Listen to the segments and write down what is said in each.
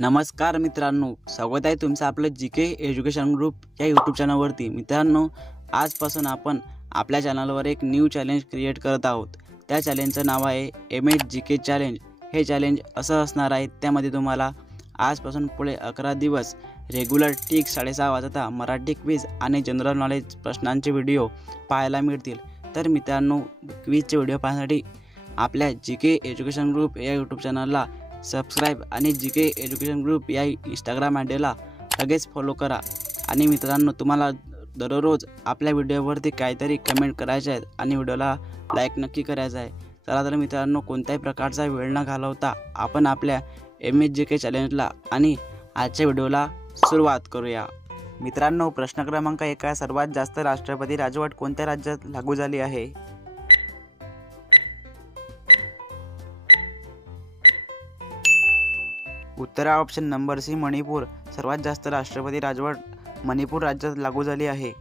नमस्कार मित्रांनो, स्वागत आहे तुमचं आपलं जीके एज्युकेशन ग्रुप या यूट्यूब चॅनलवरती। मित्रांनो, आजपासून आपण आपल्या चॅनलवर एक न्यू चॅलेंज क्रिएट करत आहोत। त्या चॅलेंजचं नाव आहे एमएच जीके चॅलेंज। हे चॅलेंज असं असणार आहे, त्यामध्ये तुम्हाला आजपासून पुढे 11 दिवस रेग्युलर ठीक 6:30 वाजता मराठी क्विज आणि जनरल नॉलेज प्रश्नांचे व्हिडिओ पाहायला मिळतील। तर मित्रांनो, क्विजचे व्हिडिओ पाहण्यासाठी आपल्या जीके एज्युकेशन ग्रुप या यूट्यूब चॅनलला सबस्क्राइब आणि जीके एज्युकेशन ग्रुप या इंस्टाग्राम हँडलला लगेच फॉलो करा। आणि मित्रांनो, तुम्हाला दररोज आपल्या व्हिडिओवरती काहीतरी कमेंट करायचे आहेत आणि व्हिडिओला लाईक नक्की करायचं आहे। चला तर मित्रांनो, कोणत्याही प्रकारचा वेळ न घालवता आपण आपल्या एमएच जीके चॅलेंजला आणि आजच्या व्हिडिओला सुरुवात करूया। मित्रांनो, प्रश्न क्रमांक 1, सर्वात जास्त राष्ट्रपती राजवट कोणत्या राज्यात लागू झाली आहे? उत्तर ऑप्शन नंबर सी मणिपूर। सर्वात जास्त राष्ट्रपती राजवट मणिपूर राज्यात लागू झाली आहे।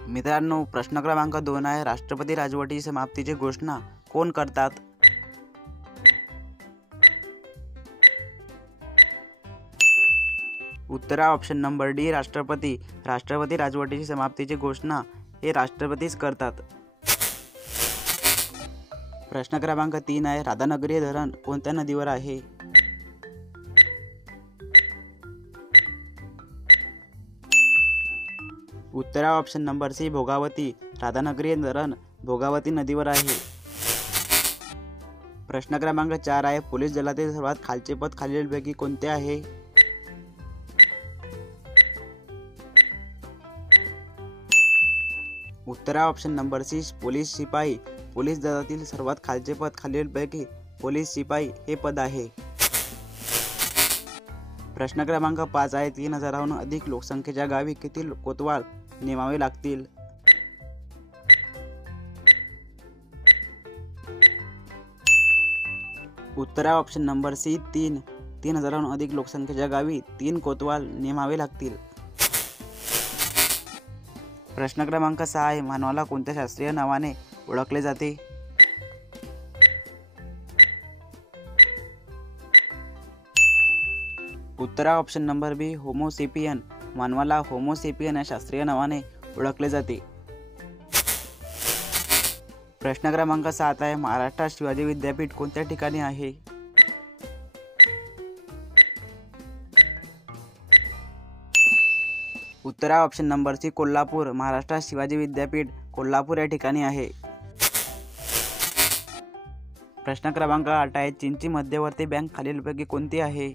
मित्रांनो, प्रश्न क्रमांक 2 आहे, राष्ट्रपती राजवटीची समाप्तीची घोषणा कोण करतात? उत्तर ऑप्शन नंबर डी राष्ट्रपती। राष्ट्रपती राजवटीची समाप्तीची घोषणा हे राष्ट्रपतीच करतात। प्रश्न क्रमांक 3 आहे, राधानगरी हे धरण कोणत्या नदीवर आहे? उत्तर option number C Bhogawati. Radhanagari हे धरण भोगावती नदीवर आहे। प्रश्न क्रमांक 4 आहे, पोलीस दलातील सर्वात खालचे पद खालीलपैकी कोणते आहे? उत्तर ऑप्शन नंबर सी पोलीस शिपाई। पोलीस दलातील सर्वात खालचे पद खालीलपैकी पोलीस शिपाई हे पद आहे। प्रश्न क्रमांक 5 आहे, 3000हून अधिक लोकसंख्येच्या गावी किती कोतवाल नेमावे लागतील? उत्तर ऑप्शन नंबर सी 3। 3000हून अधिक लोकसंख्येच्या गावी 3 कोतवाल नेमावे लागतील। प्रश्न क्रमांक 6 आहे, मानवाला कोणत्या शास्त्रीय नावाने ओळखले जाते? उत्तर ऑप्शन नंबर बी होमो सेपियन। मानवाला होमो सेपियन या शास्त्रीय नावाने ओळखले जाते। प्रश्न क्रमांक 7 आहे, महाराष्ट्रात शिवाजी विद्यापीठ कोणत्या ठिकाणी आहे? उत्तर ऑप्शन नंबर सी कोल्हापूर। महाराष्ट्रात शिवाजी विद्यापीठ कोल्हापूर या ठिकाणी आहे। प्रश्न क्रमांक 8 आहे, चीनची मध्यवर्ती बँक खालीलपैकी कोणती आहे?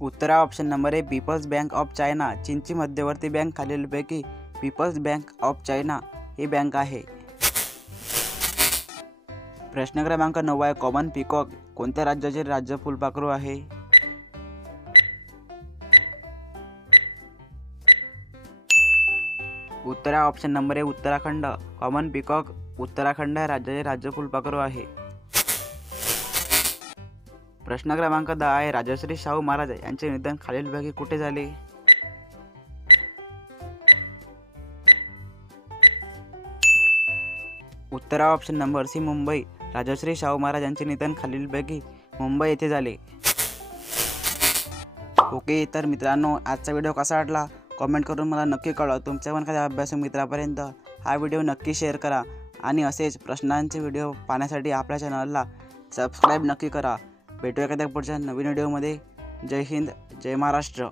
उत्तर option number A People's Bank of China. चीनची मध्यवर्ती बँक खालीलपैकी पीपल्स बँक ऑफ चायना ही बँक आहे। प्रश्न क्रमांक 9 आहे, कॉमन पिकॉक कोणत्या राज्याचे राज्य फुलपाखरू आहे? उत्तर ऑप्शन नंबर ए उत्तराखंड। कॉमन पिकॉक उत्तराखंड या राज्याचे राज्य फुलपाखरू आहे। प्रश्न क्रमांक 10 आहे, राजश्री शाहू महाराज यांचे निधन खालीलपैकी कुठे झाले? उत्तर option number C Mumbai. Rajshri Shahu Maharaj यांचे निधन खालीलपैकी मुंबई येथे झाले। ओके, तर मित्रांनो, आजचा व्हिडिओ कसा वाटला कमेंट करून मला नक्की कळवा। तुमच्या पण एखाद्या अभ्यासू मित्रापर्यंत हा व्हिडिओ नक्की शेअर करा आणि असेच प्रश्नांचे व्हिडिओ पाहण्यासाठी आपल्या चॅनलला सबस्क्राईब नक्की करा। भेटूया एखाद्या पुढच्या नवीन व्हिडिओमध्ये। जय हिंद, जय महाराष्ट्र।